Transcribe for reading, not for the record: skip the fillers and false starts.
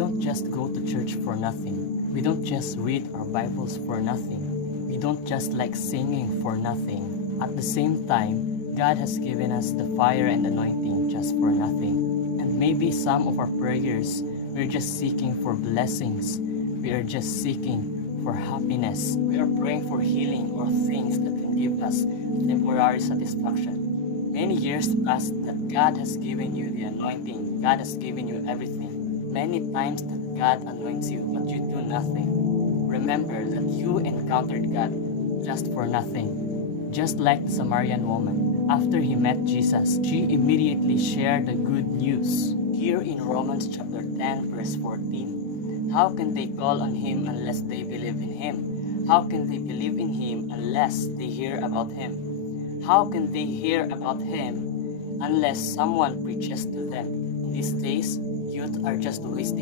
don't just go to church for nothing. We don't just read our Bibles for nothing. We don't just like singing for nothing. At the same time, God has given us the fire and anointing just for nothing. And maybe some of our prayers, we're just seeking for blessings. We are just seeking for happiness. We are praying for healing or things that can give us temporary satisfaction. Many years past that God has given you the anointing. God has given you everything. Many times that God anoints you, but you do nothing. Remember that you encountered God just for nothing. Just like the Samaritan woman, after he met Jesus, she immediately shared the good news. Here in Romans chapter 10 verse 14, how can they call on him unless they believe in him? How can they believe in him unless they hear about him? How can they hear about him unless someone preaches to them? These days, youth are just wasting